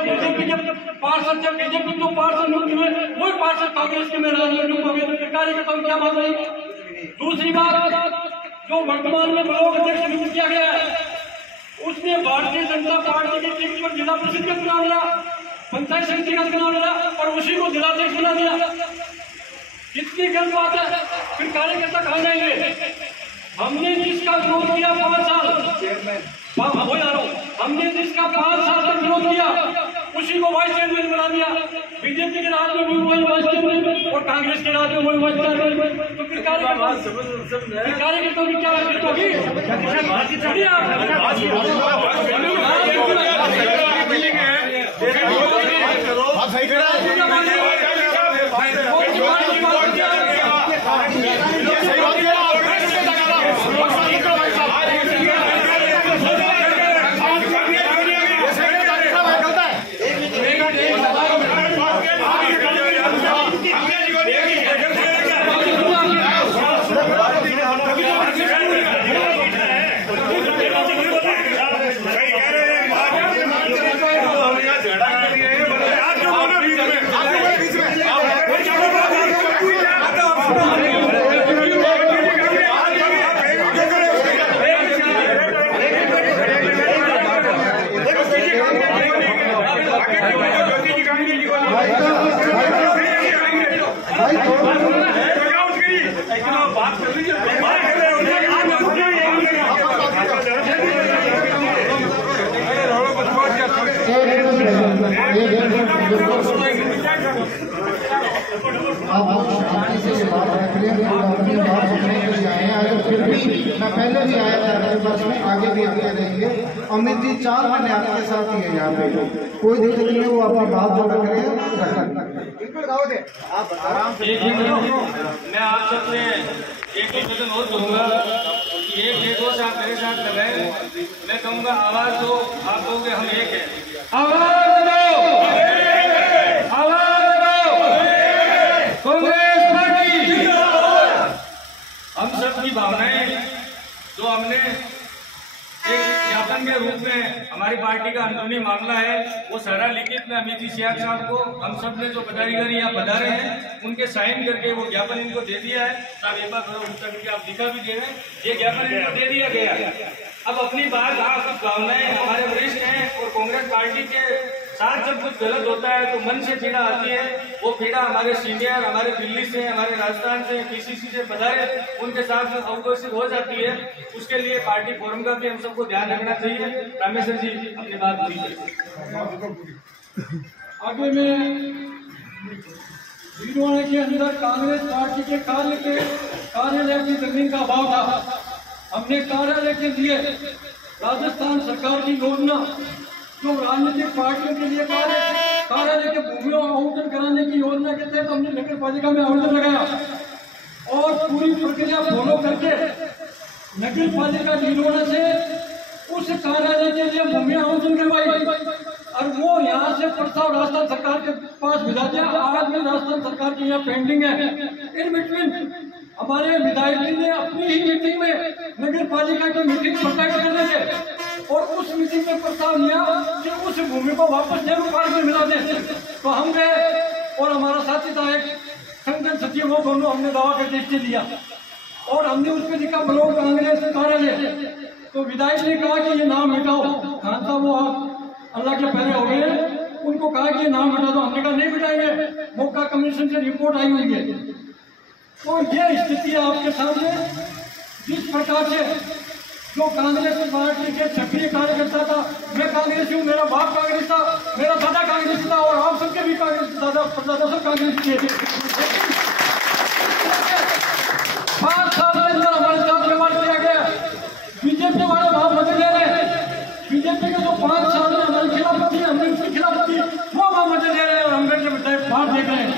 और बीजेपी के पार्षद जब बीजेपी को पार्षद नियुक्त हुए वही पार्षद कांग्रेस के में राजनीतिक नियुक्त हो गए, तो कार्यकर्ताओं को क्या बात रही। दूसरी बात, जो वर्तमान में ब्लॉक अध्यक्ष नियुक्त किया गया है उसने भारतीय जनता पार्टी के टिकट पर जिला परिषद का चुनाव लड़ा, पंचायत समिति का चुनाव लड़ा और उसी को जिलाध्यक्ष बना दिया। कितनी गलत बात है। फिर कार्यकर्ता कहाँ जाएंगे। हमने जिसका विरोध किया 5 साल, हमने जिसका 5 साल तक विरोध किया उसी को वाइस चेयरमैन बना दिया। बीजेपी के राज में भी वही वाइस चेयरमैन और कांग्रेस के राज में वही वाइस चेयरमैन। तो फिर कार्यकर्ताओं की क्या हरकत होगी। फिर भी मैं पहले भी आया था बस में, आगे भी आते रहेंगे। अमित जी 4 महीने आपके साथ ही है यहाँ पे, कोई दिक्कत नहीं है। वो अपनी बात जो रख रहे हैं आप आराम से। मैं आप सबसे एक ही वचन और कहूँगा कि एक देखो आप मेरे साथ लगाए। मैं कहूँगा आवाज दो, आप कहोगे हम एक है। आवाज दो, आवाज दो, कांग्रेस पार्टी। हम सब की भावनाएं जो हमने एक ज्ञापन के रूप में हमारी पार्टी का अंदरूनी मामला है वो सारा लिखित में अमित जी सियाग साहब को हम सब ने जो पदाधिकारी यहाँ पधारे हैं उनके साइन करके वो ज्ञापन इनको दे दिया है। साहब एक बार थोड़ा ऊंचा करके आप लिखा भी दे रहे हैं, ये ज्ञापन इनको दे दिया गया है। अब अपनी बात कुछ भावनाएं हमारे वरिष्ठ हैं और कांग्रेस पार्टी के साथ जब कुछ गलत होता है तो मन से पीड़ा आती है। वो पीड़ा हमारे सीनियर, हमारे दिल्ली से, हमारे राजस्थान से, पीसीसी से पधारे उनके साथ अवगत हो जाती है। उसके लिए पार्टी फोरम का भी हम सबको ध्यान रखना चाहिए। रामेश्वर जी अपनी बात कीजिए। आगे में भीलवाड़ा के अंदर कांग्रेस पार्टी के कार्यालय की जमीन का अभाव था। हमने कार्यालय के लिए राजस्थान सरकार की योजना जो राजनीतिक पार्टियों के लिए कार्यालय के भूमियों आवंटन कराने की योजना के तहत हमने नगर पालिका में आवेदन लगाया और पूरी प्रक्रिया फॉलो करके नगर पालिका भीलवाड़ा से उस कार्यालय के लिए भूमि आवंटन करवाई और वो यहाँ से प्रस्ताव राजस्थान सरकार के पास भेजा दिया। आज में राजस्थान सरकार की यहाँ पेंडिंग है। इन बिटवीन हमारे विधायक जी ने अपनी ही मीटिंग में नगर पालिका की मीटिंग प्रकट करने थे और उस मीटिंग में प्रस्ताव लिया कि उस भूमि को वापस नेहरू पार्क में मिला दें। तो हम गए और हमारा साथी था एक संगठन सचिव, वो दोनों हमने दावा करके स्टे लिया और हमने उस पर लिखा ब्लॉक कांग्रेस कार्यालय। तो विधायक ने कहा कि ये नाम मिटाओ। खान साहब वो आप अल्लाह के पहले हो गए, उनको कहा कि ये नाम मिटा दो। हमने कहा नहीं मिटाएंगे, मौका कमीशन से रिपोर्ट आई हुई है। तो ये स्थिति है आपके सामने। जिस प्रकार से जो कांग्रेस पार्टी के सक्रिय कार्यकर्ता था, मैं कांग्रेसी हूँ, मेरा बाप कांग्रेस था, मेरा दादा कांग्रेस था और आप सबके भी कांग्रेस दादा सब कांग्रेस के। 5 साल के अंदर हमारे साथ व्यवहार किया गया। बीजेपी वाले भाव मजे ले रहे हैं। बीजेपी के जो 5 साल में हमारी खिलाफत थी, हमने उसकी खिलाफत की, वो वहां मजे ले रहे हैं और हम बाहर देख रहे हैं।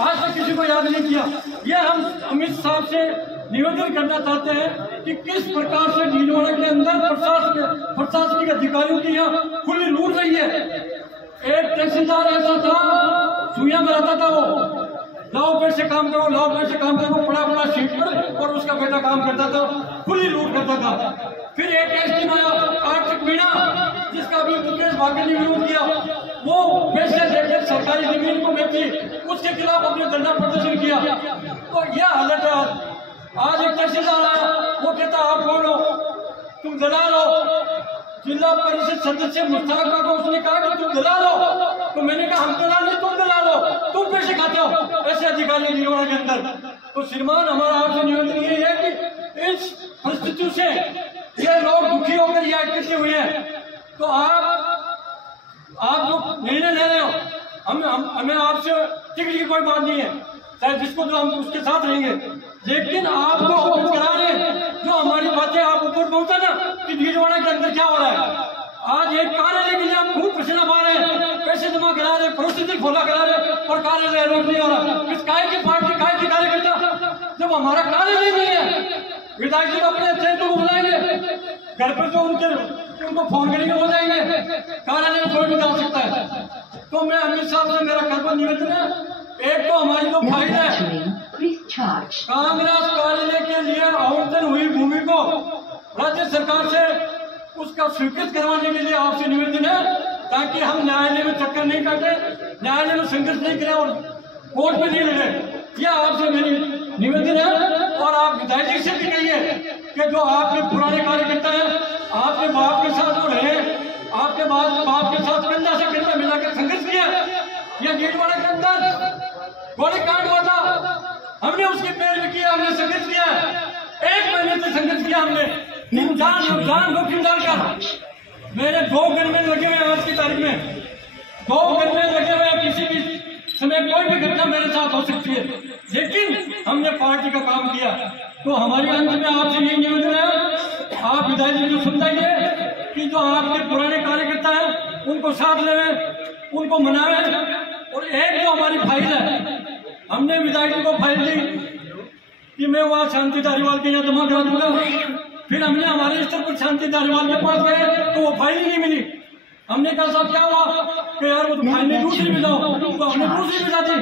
आज तक किसी को याद नहीं किया। ये हम अमित साहब से निवेदन करना चाहते हैं कि किस प्रकार से भीलवाड़ा के अंदर प्रशासनिक अधिकारियों की यहाँ खुली लूट रही है। एक तहसीलदार ऐसा था, सुइया में रहता था, वो लाओ पैसे काम करो, लाओ पैसे काम करो, बड़ा सीट पर, और उसका बेटा काम करता था, खुली लूट करता था। फिर एक एसटी आया आर्थिक मीणा, जिसका भी मुकेश भाग्य ने विरोध किया। वो पैसे देकर सरकारी जमीन को बेची, उसके खिलाफ अपने धरना प्रदर्शन किया। तो यह हालत है। आज एक तहसीलदार आया, वो कहता आप कौन हो, तुम दलाल हो। जिला परिषद सदस्य मुश्ताक को उसने कहा कि तुम दलाल हो, तो मैंने कहा हम दलाल नहीं, तुम दलाल हो, तुम पैसे खाते हो। ऐसे अधिकारी निगमों के अंदर। तो श्रीमान, हमारा आपसे निवेदन ये है कि इस परिस्थितियों से ये लोग दुखी होकर ये इकट्ठे हुए हैं, तो आप जो निर्णय ले रहे हो, हमें आपसे टिकट की कोई बात नहीं है, चाहे जिसको जो हम उसके साथ रहेंगे, लेकिन आपको अवगत करा रहे हैं जो हमारी बातें आप ऊपर पहुंचा ना कि भीलवाड़ा के अंदर क्या हो रहा है। आज एक कार्यालय के लिए हम खूब पसीना पा रहे हैं, पैसे जमा करा रहे, प्रोसीजर खोला करा रहे, और कार्यालय रोक नहीं हो रहा। इस काय की पार्टी, काय की कार्यकर्ता, जब हमारा कार्यालय नहीं है, विधायक जी अपने अध्यक्ष को बुलाएंगे, घर पर तो उनको फोन करेंगे, हो जाएंगे, कार्यालय में कोई भी डाल सकता है। तो मैं अमित साहब से मेरा कर्तव्य निवेदन है, एक तो हमारी जो फाइल है कांग्रेस कार्यालय के लिए आवंटन हुई भूमि को राज्य सरकार से उसका स्वीकृत करवाने के लिए आपसे निवेदन है, ताकि हम न्यायालय में चक्कर नहीं काटे, न्यायालय में संघर्ष नहीं करें और कोर्ट में नहीं लड़े। यह आपसे मेरी निवेदन है। और आप विधायक जी से भी कहिए कि जो आपके पुराने कार्यकर्ता हैं, आपके बाप के साथ जो रहे, आपके बाप के साथ कंधा से कंधा मिलाकर संघर्ष किया, यह भीलवाड़ा के अंदर गोली कांड हुआ था, हमने उसकी पैरवी किया, हमने संघर्ष किया, 1 महीने से संघर्ष किया हमने, जान जोखिम डालकर। मेरे 2 गनमैन लगे हुए हैं आज की तारीख में, 2 गनमैन लगे हुए हैं, किसी भी समय कोई भी घटना मेरे साथ हो सकती है, लेकिन हमने पार्टी का काम किया। तो हमारी अंत में आपसे यही निवेदन है, आप विधायक जी को समझाइए कि जो आपके पुराने कार्यकर्ता हैं उनको साथ लें, उनको मनाएं। और एक जो हमारी फाइल है, हमने विधायक जी को फाइल दी कि मैं वहाँ शांति धारीवाल के यहाँ जमा करा दूंगा, फिर हमने हमारे स्तर पर शांति धारीवाल के पास गए तो वो फाइल ही नहीं मिली। हमने कहा साहब क्या हुआ कि यार वो तो फाइल में दूसरी मिलाओ, तो हमने दूसरी मिला दी।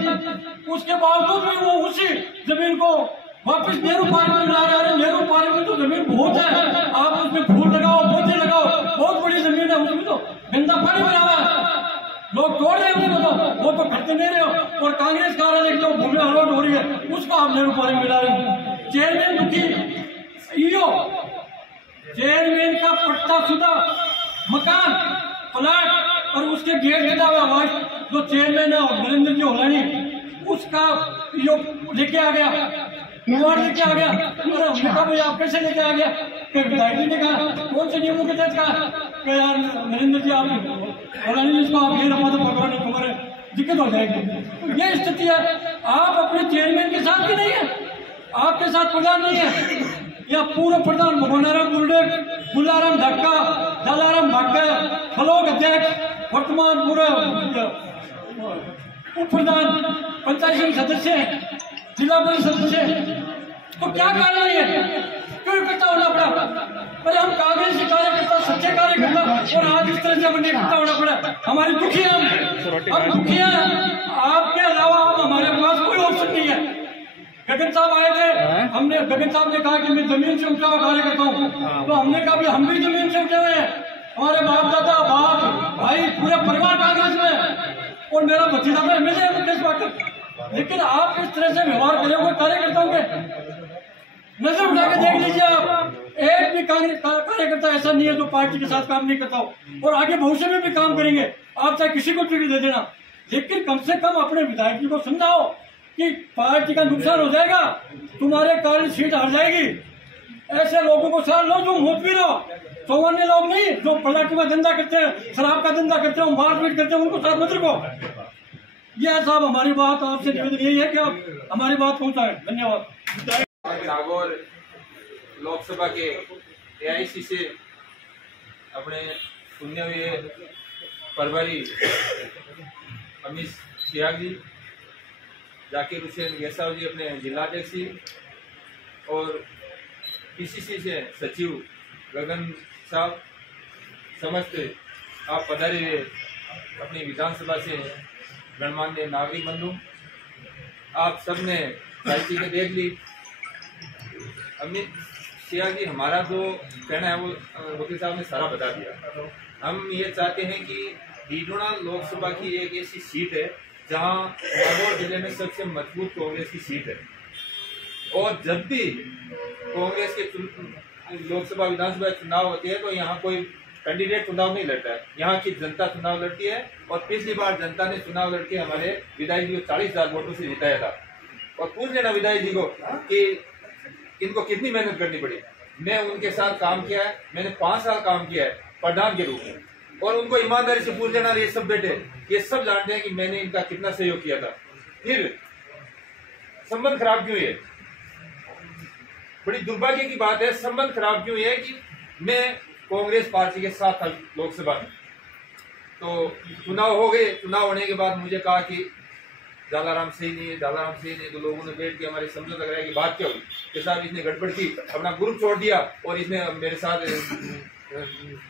उसके बावजूद भी वो उसी जमीन को वापस नेहरू पार्क में ला रहे हैं। नेहरू पार्क में तो जमीन बहुत है, आप उसमें फूल लगाओ, पौधे लगाओ, बहुत बड़ी जमीन है, उसमें तो गंदा पानी बना हुआ है, लोग तोड़ रहे हैं उसको, वो तो करते नहीं रहे हो। और कांग्रेस कार्यालय की जो भूमि अलॉट हो रही है उसको आप नेहरू पार्क में ला रहे हो। चेयरमैन दुखी, ईओ चेयरमैन का पट्टाशुदा मकान, प्लाट और उसके गेट लगा हुआ जो चेयरमैन है नरेंद्र जी होलानी, उसका ईओ लेके आ गया, लेके आ गया। और हमने कहा भाई आप कैसे लेके आ गया? विधायक जी ने कहा कौन से नियमों के तहत कहा यार नरेंद्र जी आप होलानी जी इसको आप ये रखा तो पकड़ा नहीं, तुम्हारे दिक्कत हो जाएगी। तो ये स्थिति है, आप अपने चेयरमैन के साथ भी नहीं है, आपके साथ प्रधान नहीं है, या पूर्व प्रधान भगवानाराम गुर्डे, गुलाराम धक्का, दलाराम भाग्य, फलोक अध्यक्ष, वर्तमान पूर्व उप प्रधान, पंचायत सदस्य, जिला परिषद सदस्य, तो क्या कारण है? क्यों इकट्ठा होना पड़ा? अरे हम कांग्रेसी कार्यकर्ता, सच्चे कार्यकर्ता, और आज इस तरह से हमें इकट्ठा होना पड़ा। हमारी दुखी हम दुखी हैं, आपके अलावा अब हमारे पास कोई ऑप्शन नहीं है। गगन साहब आए थे, हमने गगन साहब ने कहा कि मैं जमीन से उठा हुआ कार्यकर्ता हूँ, तो हमने कहा हम भी जमीन से उठे हुए हैं, हमारे बाप दादा, बाप भाई, पूरे परिवार कांग्रेस में, और मेरा भतीजा तो एमएलए है मुकेश पाटिल। लेकिन आप इस तरह से व्यवहार करेंगे कार्यकर्ताओं के, नजर उठा के देख लीजिए आप, एक भी कार्यकर्ता ऐसा नहीं है जो पार्टी के साथ काम नहीं करता हो, और आगे भविष्य में भी काम करेंगे। आप चाहे किसी को टिकट दे देना, लेकिन कम से कम अपने विधायक जी को समझाओ कि पार्टी का नुकसान हो जाएगा, तुम्हारे कारण सीट हार जाएगी। ऐसे लोगों को साथ लो जो मुखबिर हो, सामान्य लोग नहीं जो पलाटी का धंधा करते हैं, शराब का धंधा करते हैं, मारपीट करते हैं, उनको साथ मत रखो। यह साहब हमारी बात आपसे निवेदन यही है कि आप हमारी बात पहुंचाएं। धन्यवाद। नागौर लोकसभा के एआईसी से अपने चुने हुए प्रभारी अमित सियाग जी, जाकिर हुसैन गेसाव जी अपने जिलाध्यक्ष जी, और पीसीसी से सचिव गगन साहब, समस्त आप पधारे हुए अपनी विधानसभा से गणमान्य नागरिक बंधु, आप सबने सारी चीजें देख ली। अमित सियाग जी, हमारा जो कहना है वो वकील साहब ने सारा बता दिया। हम ये चाहते हैं कि डीडोना लोकसभा की एक ऐसी सीट है जहां नागौर जिले में सबसे मजबूत कांग्रेस की सीट है, और जब भी कांग्रेस के लोकसभा विधानसभा चुनाव होते हैं तो यहाँ कोई कैंडिडेट चुनाव नहीं लड़ता है, यहाँ की जनता चुनाव लड़ती है। और पिछली बार जनता ने चुनाव लड़के हमारे विधायक जी को 40,000 वोटों से जिताया था। और पूछ लेना विधायक जी को कि इनको कितनी मेहनत करनी पड़ी। मैं उनके साथ काम किया है, मैंने 5 साल काम किया है प्रधान के रूप में, और उनको ईमानदारी से पूछ लेना, ये सब बेटे ये सब जानते हैं कि मैंने इनका कितना सहयोग किया था। फिर संबंध खराब क्यों है? बड़ी दुर्भाग्य की बात है, संबंध खराब क्यों है कि मैं कांग्रेस पार्टी के साथ था लोकसभा में, तो चुनाव हो गए। चुनाव होने के बाद मुझे कहा कि जालाराम सही नहीं है, जालाराम सही नहीं, तो लोगों ने बैठ के हमारे समझौता कराया कि बात क्या हुई कि साहब इसने गड़बड़ की, अपना ग्रुप छोड़ दिया और इसने मेरे साथ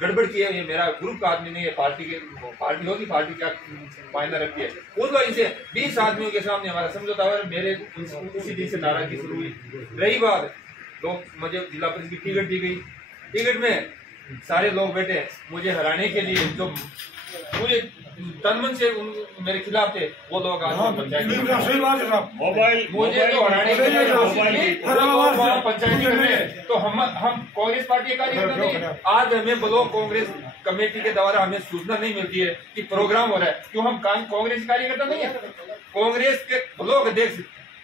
गड़बड़ की है, ये मेरा ग्रुप का आदमी नहीं है, पार्टी होगी, पार्टी क्या मायना रखती है। उस वजह से 20 आदमियों के सामने हमारा समझौता हुआ, मेरे उसी दिन से नाराजगी शुरू हुई। रही बात, लोग मुझे जिला परिषद की टिकट दी गई, टिकट में सारे लोग बैठे मुझे हराने के लिए, जो पूरे तन मन से मेरे खिलाफ थे, वो लोग आज पंचायत मुझे तो हराने के लिए पंचायती में। तो हम कांग्रेस पार्टी के कार्यकर्ता नहीं है। आज हमें ब्लॉक कांग्रेस कमेटी के द्वारा हमें सूचना नहीं मिलती है कि प्रोग्राम हो रहा है, क्यों हम कांग्रेस कार्यकर्ता नहीं है। कांग्रेस के ब्लॉक अध्यक्ष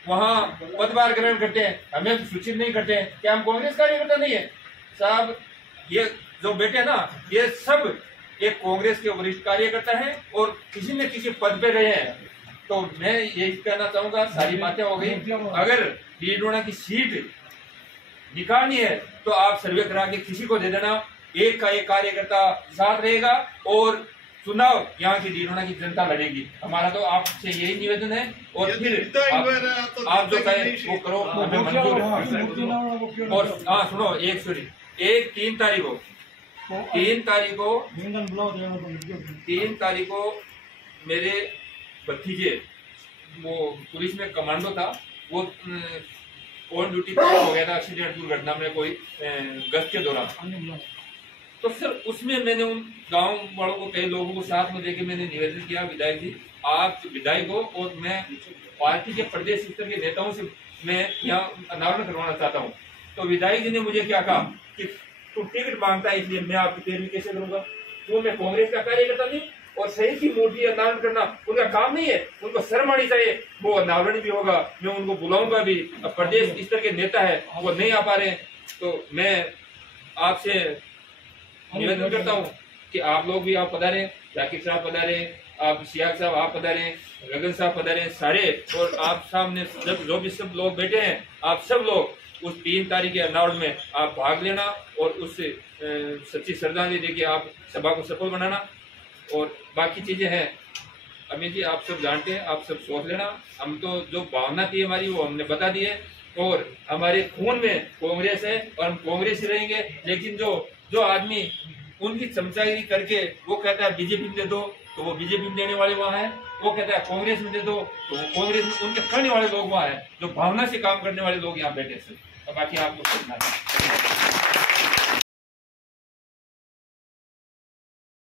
वहाँ पदभार ग्रहण करते हैं, हमें सूचित नहीं करते हैं कि हम कांग्रेस कार्यकर्ता नहीं है। साहब ये जो बेटे ना, ये सब एक कांग्रेस के वरिष्ठ कार्यकर्ता हैं और किसी न किसी पद पे रहे हैं। तो मैं यही कहना चाहूंगा, सारी बातें हो गई। अगर डीडोना की सीट निकालनी है तो आप सर्वे करा के किसी को दे देना, एक का एक कार्यकर्ता साथ रहेगा और चुनाव यहाँ की डीडोना की जनता लड़ेगी। हमारा तो आपसे यही निवेदन है। और फिर आप जो कहे वो करो, हमें मंजूर है। और हाँ सुनो, एक 3 तारीख को मेरे भतीजे, वो पुलिस में कमांडो था, वो ऑन ड्यूटी हो गया था एक्सीडेंट दुर्घटना में कोई गश्त के दौरान। तो सर उसमें मैंने उन गांव वालों को, कई लोगों को साथ में लेके मैंने निवेदन किया, विधायक जी आप विधायक हो और मैं पार्टी के प्रदेश स्तर के नेताओं से मैं यहाँ अनावरण करवाना चाहता हूँ। तो विधायक जी ने मुझे क्या कहा कि तू टिकट मांगता है इसलिए मैं आपकी पैरवी कैसे करूंगा, तो मैं कांग्रेस का कार्यकर्ता नहीं। और शहीद की मूर्ति अनावरण करना उनका काम नहीं है, उनको शर्म आनी चाहिए। वो अनावरण भी होगा, मैं उनको बुलाऊंगा भी। अब प्रदेश स्तर के नेता है वो नहीं आ पा रहे, तो मैं आपसे निवेदन करता हूँ कि आप लोग भी आप पधारें, जाकिर साहब पधारें, आप सियाग साहब आप पधारें, गगन साहब पधारें, सारे। और आप सामने जो भी सब लोग बैठे हैं, आप सब लोग उस 3 तारीख के अनावरण में आप भाग लेना और उससे सच्ची श्रद्धांजलि देके आप सभा को सफल बनाना। और बाकी चीजें हैं अमित जी, आप सब जानते हैं, आप सब सोच लेना। हम तो जो भावना थी हमारी वो हमने बता दी है, और हमारे खून में कांग्रेस है और हम कांग्रेस ही रहेंगे। लेकिन जो आदमी उनकी चमचागिरी करके वो कहता है बीजेपी में दे दो, तो वो बीजेपी में देने वाले वहाँ हैं, वो कहता है कांग्रेस में दे दो, तो वो कांग्रेस में उनके करने वाले लोग वहाँ हैं। जो भावना से काम करने वाले लोग यहाँ बैठे हैं। बाकी आप लोग